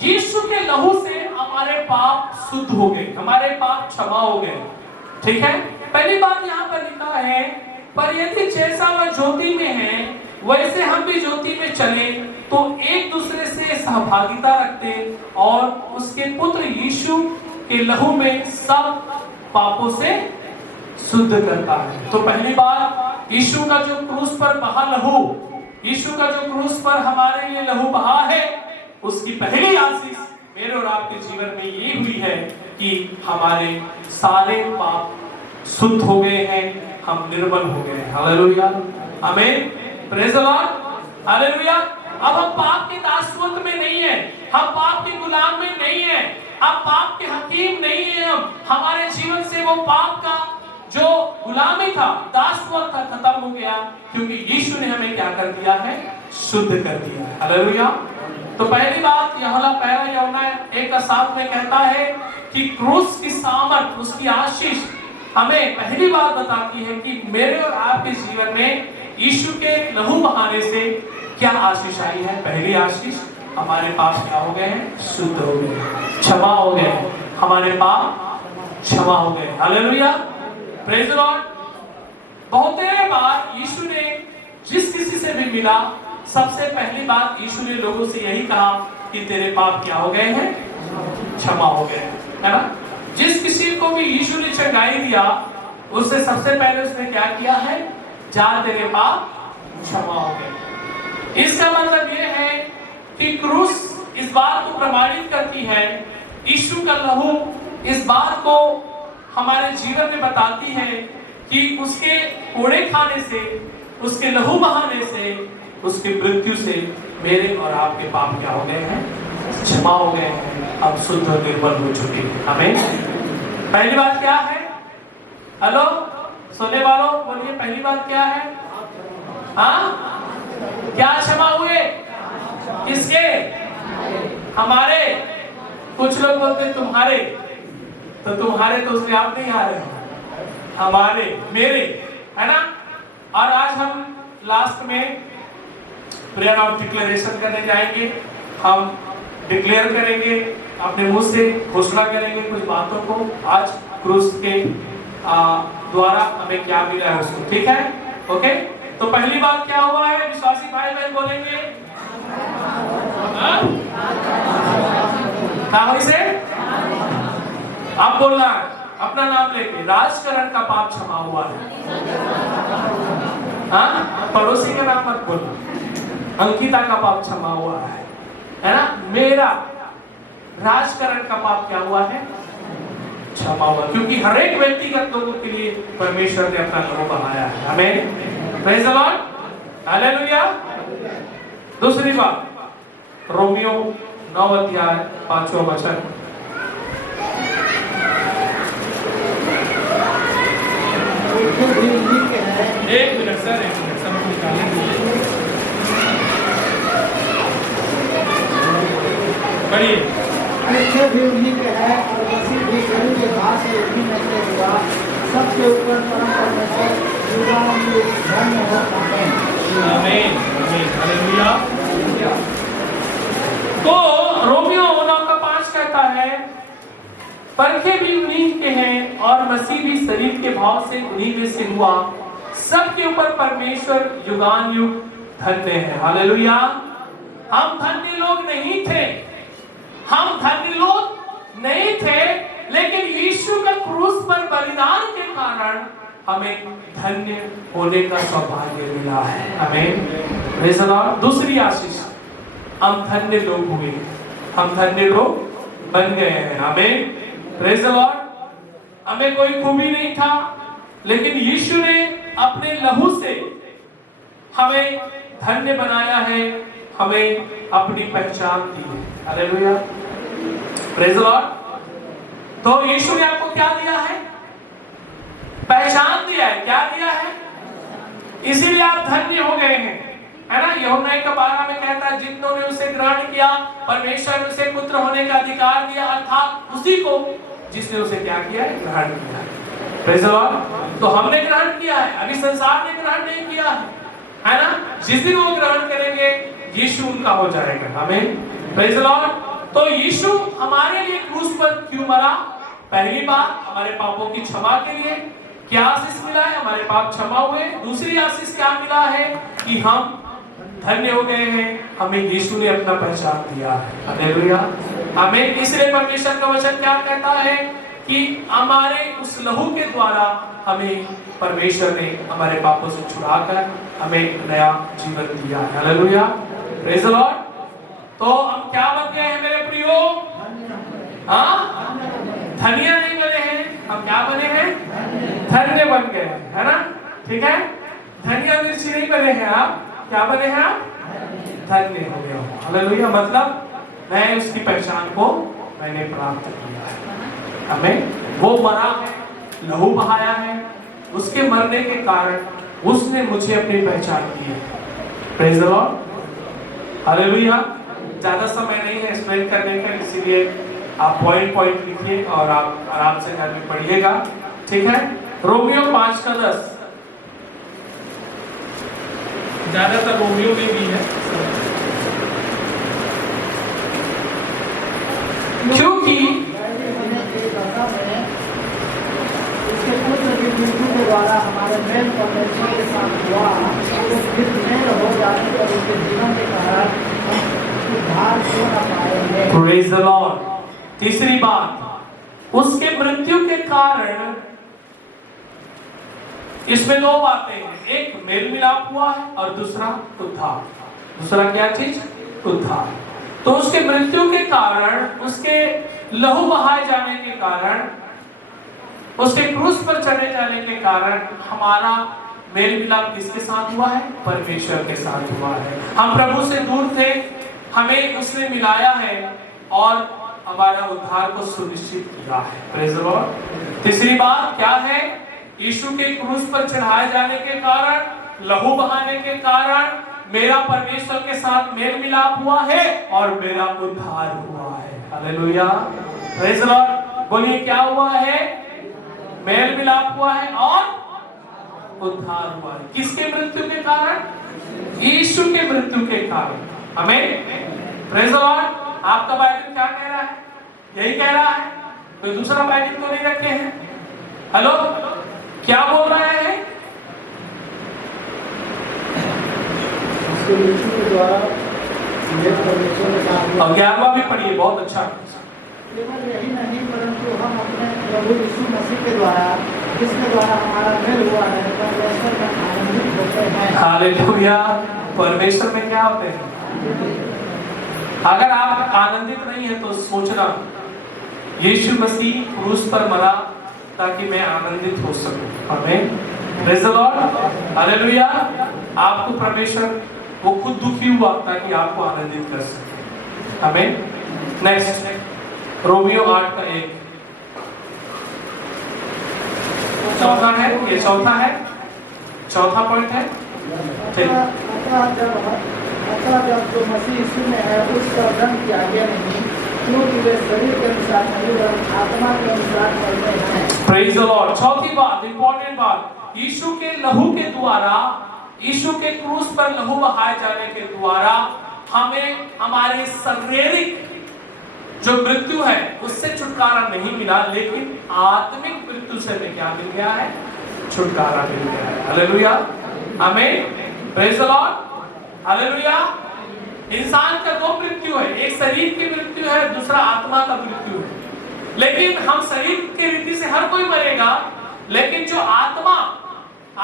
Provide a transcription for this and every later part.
यीशु के लहू से हमारे पाप शुद्ध हो गए, हमारे पाप क्षमा हो गए। ठीक है, पहली बात यहाँ पर लिखा है, पर यदि जैसा वह ज्योति में है वैसे हम भी ज्योति में चले तो एक दूसरे से सहभागिता रखते और उसके पुत्र यीशु के लहू में सब पापों से शुद्ध करता है। तो पहली बात, यीशु का जो क्रूस पर बहा लहू, यीशु का जो क्रूस पर हमारे लिए लहू बहा है, उसकी पहली आशीष मेरे और आपके जीवन में ये हुई है कि हमारे सारे पाप शुद्ध हो गए हैं, हम निर्मल हो गए हैं। हालेलुया, आमीन, प्रेज़ द लॉर्ड, हालेलुया। अब हम पाप के दासत्व में नहीं है, हम पाप के गुलाम में नहीं है, हम पाप के हकीम नहीं है। हम हमारे जीवन से वो पाप का जो गुलामी था, दासत्व था, खत्म हो गया, क्योंकि यीशु ने हमें क्या कर दिया है, शुद्ध कर दिया है। हालेलुया। तो पहली बात यूहन्ना पहला यूहन्ना 1:7 में कहता है कि क्रूस की सामर्थ, उसकी आशीष हमें पहली बात बताती है कि मेरे और आपके जीवन में यीशु के लहू बहाने से क्या आशीष आई है। पहली आशीष, हमारे पाप क्या हो गए हैं, शुद्ध हो गए, क्षमा हो गए, हमारे पाप क्षमा हो गए। Hallelujah, praise the Lord. बहुत बार यीशु ने जिस किसी से भी मिला, सबसे पहली बात यीशु ने लोगों से यही कहा कि तेरे पाप क्या हो गए हैं, क्षमा हो गए, है ना। जिस किसी को भी यीशु ने चंगाई दिया, उससे सबसे पहले उसने क्या किया है, जा तेरे पाप क्षमा हो गए। इसका मतलब यह है कि क्रूस इस बात को प्रमाणित करती है, यीशु का लहू इस बात को हमारे जीवन में बताती है कि उसके कोड़े खाने से, उसके लहू बहाने से, उसकी मृत्यु से मेरे और आपके पाप क्या हो गए हैं, क्षमा हो गए हैं, अब शुद्ध और निर्मल हो चुके हैं। हमें पहली बात क्या है, हेलो सुनने वालों बोलिए, पहली बात क्या है, हाँ, क्या क्षमा हुए, किसके, हमारे। कुछ लोग बोलते तुम्हारे, तो तुम्हारे तो उसमें आप नहीं आ रहे, हमारे, मेरे, है ना। और आज हम लास्ट में प्रेयर ऑफ डिक्लेरेशन करने जाएंगे। हम डिक्लेयर करेंगे, अपने मुंह से घोषणा करेंगे कुछ बातों को, आज क्रूस के द्वारा हमें क्या मिला है उसको। ठीक है, ओके। तो पहली बात क्या हुआ है, विश्वासी भाई बहन बोलेंगे, कहां से आप बोलना, अपना नाम लेके, राजकरण का पाप क्षमा हुआ है। हाँ, पड़ोसी का नाम मत बोलना। अंकिता का पाप क्षमा हुआ है ना। मेरा राजकरण का पाप क्या हुआ है, क्षमा हुआ, क्योंकि हर एक व्यक्तिगत लोगों के लिए परमेश्वर ने अपना लहू बहाया है। आमीन, प्रेज़ द लॉर्ड, हालेलुया। दूसरी बात, रोमियो 9:5 एक मिनट सर, एक मिनट सब निकालेंगे, बढ़िए। परीक्षा भी उन्हीं के है और मसीह भी शरीर के भाग से उन्हीं में से हुआ, सबके ऊपर परम परमेश्वर युगानुयुग धन्य हो। आमीन, आमीन, हालेलुया। तो रोमियो 9:5 कहता है, परखे भी उन्हीं के हैं और मसीह भी शरीर के भाव से उन्हीं में से हुआ, सबके ऊपर परमेश्वर युगानुयुग धन्य है। हालेलुया। हम धन्य लोग नहीं थे, हम धन्य लोग नहीं थे, लेकिन यीशु का क्रूस पर बलिदान के कारण हमें धन्य होने का सौभाग्य मिला है। आमीन, प्रेज़ द लॉर्ड। दूसरी आशीष, हम धन्य लोग हुए, हम धन्य लोग बन गए हैं। आमीन, प्रेज़ द लॉर्ड। हमें कोई खूबी नहीं था, लेकिन यीशु ने अपने लहू से हमें धन्य बनाया है, हमें अपनी पहचान दी है। Hallelujah, praise the Lord. तो यीशु ने आपको क्या दिया है, पहचान दिया है। क्या दिया है, इसीलिए आप धन्य हो गए हैं, है ना। यूहन्ना 1:12 में कहता है, जितनों ने उसे ग्रहण किया, परमेश्वर ने उसे पुत्र होने का अधिकार दिया, अर्थात उसी को जिसने उसे क्या किया है, ग्रहण किया है। Praise the Lord. तो हमने ग्रहण किया है, अभी संसार ने ग्रहण नहीं किया है ना। जिस दिन वो ग्रहण करेंगे, यीशु उनका हो जाएगा। आमीन, प्रेज़ द लॉर्ड। तो यीशु हमारे लिए क्रूस पर क्यों मरा? पहली बात हमारे पापों की क्षमा के लिए। क्या आशीष मिला है? हमारे पाप क्षमा हुए। दूसरी आशीष क्या मिला है? कि हम धन्य हो गए हैं, हमें यीशु ने अपना पहचान दिया है। हालेलुया। हमें इसलिए परमेश्वर का वचन क्या कहता है कि हमारे उस लहू के द्वारा हमें परमेश्वर ने हमारे पापों से छुड़ाकर हमें नया जीवन दिया है। Hallelujah, praise the Lord. तो हम क्या बन गए हैं मेरे प्रियो? हाँ, धन्य नहीं बने हैं, हम क्या बने हैं? धन्य बन गए, है ना? ठीक है, धन्य मिर्ची नहीं बने हैं आप, क्या बने हैं आप? धन्य हो गए हो। हालेलुया, मतलब मैं उसकी पहचान को मैंने प्राप्त किया है। हमें वो मरा है, लहू बहाया है, उसके मरने के कारण उसने मुझे अपनी पहचान दी है। Praise the Lord. हालेलुया। ज्यादा समय नहीं है एक्सप्लेन करने का, इसीलिए आप पॉइंट पॉइंट लिखिए और आप आराम से घर में पढ़िएगा। ठीक है, रोमियो 5:10, ज्यादातर रोमियो में भी है। क्योंकि उसके पुत्र की मृत्यु के द्वारा हमारे मेल परमेश्वर के साथ हुआ, तो फिर मेल हो जाने पर उसके जीवन के कारण हम उद्धार क्यों न पाएंगे? Praise the Lord. तीसरी बात, उसके मृत्यु के कारण, इसमें दो बातें हैं, एक मेल मिलाप हुआ है और दूसरा उद्धार। दूसरा क्या चीज? उद्धार। तो उसके मृत्यु के कारण, उसके लहू बहाए जाने के कारण, उसके क्रूस पर चढ़े जाने के कारण हमारा मेल मिलाप किसके साथ हुआ है? परमेश्वर के साथ हुआ है। हम प्रभु से दूर थे, हमें उसने मिलाया है और हमारा उद्धार को सुनिश्चित किया है। Praise the Lord. तीसरी बात क्या है? यीशु के क्रूस पर चढ़ाए जाने के कारण, लहू बहाने के कारण मेरा परमेश्वर के साथ मेल मिलाप हुआ है और मेरा उद्धार हुआ है। Hallelujah, praise the Lord. बोलिए क्या हुआ है? मेल मिलाप हुआ है और उद्धार हुआ है। किसके मृत्यु के कारण? यीशु के मृत्यु के कारण। हमें प्रेज़ द लॉर्ड। आपका बाइबल क्या कह रहा है? यही कह रहा है, कोई दूसरा बाइबल तो नहीं रखे हैं? हेलो, क्या बोल रहा है? उसके मृत्यु के द्वारा मेल परमेश्वर के साथ हुआ। 11वां भी पढ़िए, बहुत अच्छा। केवल यही नहीं, परंतु हम अपने प्रभु यीशु मसीह के द्वारा, जिसके द्वारा हमारा मेल हुआ है, परमेश्वर में आनंदित होते हैं। हालेलुया। परमेश्वर में क्या होते हैं? अगर आप आनंदित नहीं है तो सोचना, यीशु मसीह क्रूस पर मरा ताकि मैं आनंदित हो सकूं। आमीन, प्रेज़ द लॉर्ड। हालेलुया। आपको परमेश्वर वो खुद दुखी हुआ ताकि आपको आनंदित कर सके। आमीन। नेक्स्ट, रोमियो 8:1, चौथा है, ये चौथा है, चौथा पॉइंट है। अतः जब जो मसीह यीशु में है उसका दंड किया गया नहीं, क्योंकि वे शरीर के अनुसार नहीं वरन आत्मा के अनुसार चलते हैं। Praise the Lord. चौथी बात, इंपॉर्टेंट बात, यीशु के लहू के द्वारा, यीशु के क्रूस पर लहू बहाए जाने के द्वारा हमें हमारे शारीरिक जो मृत्यु है उससे छुटकारा नहीं मिला, लेकिन आत्मिक मृत्यु से हमें क्या मिल गया है? छुटकारा मिल गया है। हालेलुया, आमीन, प्रेज़ द लॉर्ड। हालेलुया। इंसान का दो मृत्यु है, एक शरीर की मृत्यु है, दूसरा आत्मा का मृत्यु है। लेकिन हम शरीर की रीति से हर कोई मरेगा, लेकिन जो आत्मा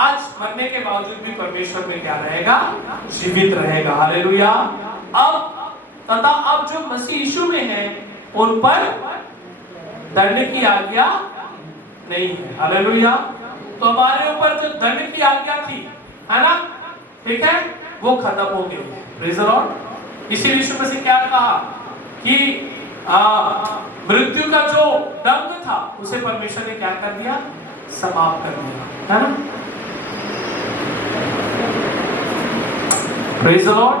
आज मरने के बावजूद भी परमेश्वर में क्या रहेगा? जीवित रहेगा। हालेलुया। अब जो मसीह यीशु में है उन पर दंड की आज्ञा नहीं है। हालेलुया। तो हमारे ऊपर जो दंड की आज्ञा थी, है ना, ठीक है, वो खत्म हो गई। Praise the Lord. इसी यीशु मसीह क्या कहा कि मृत्यु का जो दंड था उसे परमेश्वर ने क्या कर दिया? समाप्त कर दिया, है ना? Praise the Lord.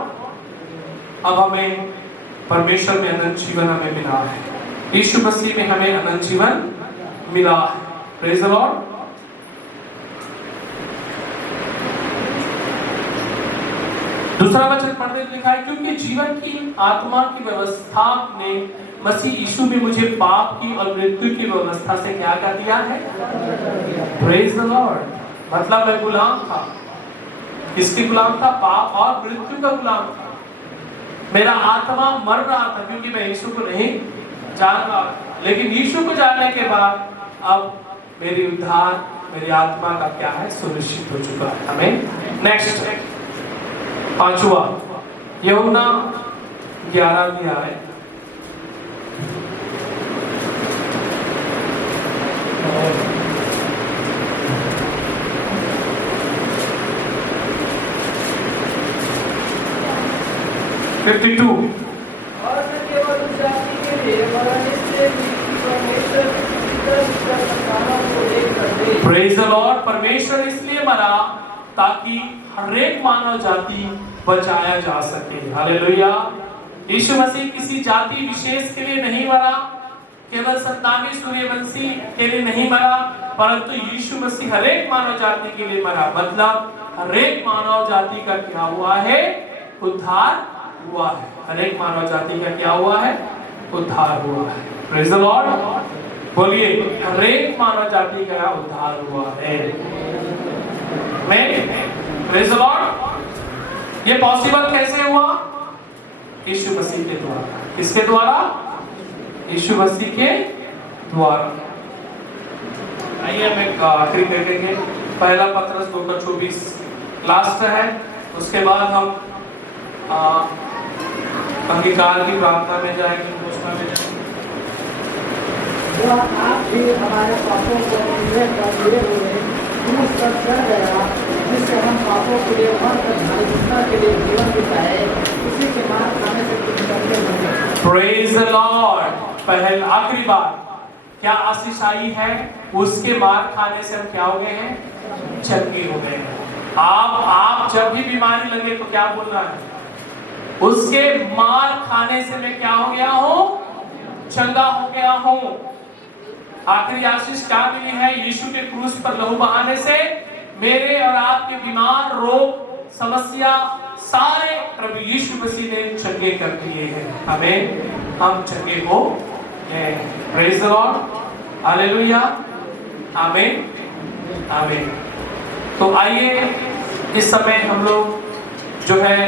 अब हमें परमेश्वर में अनंत जीवन हमें मिला है, यीशु मसीह में हमें अनंत जीवन मिला है। Praise the Lord. दूसरा वचन पढ़ने में लिखा है, क्योंकि जीवन की आत्मा की व्यवस्था ने मसीह यीशु में मुझे पाप की और मृत्यु की व्यवस्था से क्या कर दिया है? Praise the Lord. मतलब मैं गुलाम था। किसके गुलाम था? पाप और मृत्यु का गुलाम था। मेरा आत्मा मर रहा था क्योंकि मैं यीशु को नहीं जान रहा, लेकिन यीशु को जानने के बाद अब मेरी उद्धार, मेरी आत्मा का क्या है? सुनिश्चित हो चुका है। हमें नेक्स्ट पांचवा यूहन्ना 11 दिया है। और न केवल उस जाति के लिए वरन इसलिए भी कि परमेश्वर पितर संतानों को एक कर दे। Praise the Lord. परमेश्वर इसलिए मरा ताकि हर एक मानव जाति बचाया जा सके। हालेलुया। यीशु मसीह किसी जाति विशेष के लिए नहीं मरा, केवल 97 सूर्यवंशी के लिए नहीं मरा, परंतु यीशु मसीह हर एक मानव जाति के लिए मरा। मतलब हर एक मानव जाति का क्या हुआ है? उद्धार हुआ है। हर एक मानव जाति का क्या हुआ है? उद्धार हुआ है। Praise the Lord. बोलिए, हर एक मानव जाति का उद्धार हुआ है। Praise the Lord. ये पॉसिबल कैसे हुआ? यीशु मसीह के द्वारा। किसके द्वारा? यीशु मसीह के द्वारा। आइए हम आखिरी देखेंगे, पहला पत्रस 2:24 लास्ट है। उसके बाद हम अंगीकार की प्रार्थना में जाएंगे, घोषणा में जाएंगे। जो आप भी हमारे पापों को निर्णय कर लिए हुए क्रूस पर चढ़ गया, जिससे हम पापों के लिए मर कर धार्मिकता के लिए जीवन बिताए, उसी के मार खाने से कुछ करके बन गए। Praise the Lord. पहले आखिरी बात क्या आशीष आई है? उसके मार खाने से हम क्या हो गए हैं? चंगे हो गए हैं। आप जब भी बीमारी लगे तो क्या बोल रहा है? उसके मार खाने से मैं क्या हो गया हूं? चंगा हो गया हूं। आखिरी आशीष क्या मिली है? यीशु के क्रूस पर लहू बहाने से मेरे और आपके बीमार, रोग, समस्या सारे प्रभु यीशु मसीह ने चंगे कर दिए हैं। हमें हम चंगे हो गए। Praise the Lord. हालेलुया। आमीन आमीन। तो आइए इस समय हम लोग जो है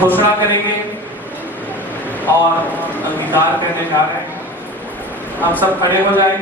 घोषणा करेंगे और अंगीकार करने जा रहे हैं। आप सब खड़े हो जाएंगे।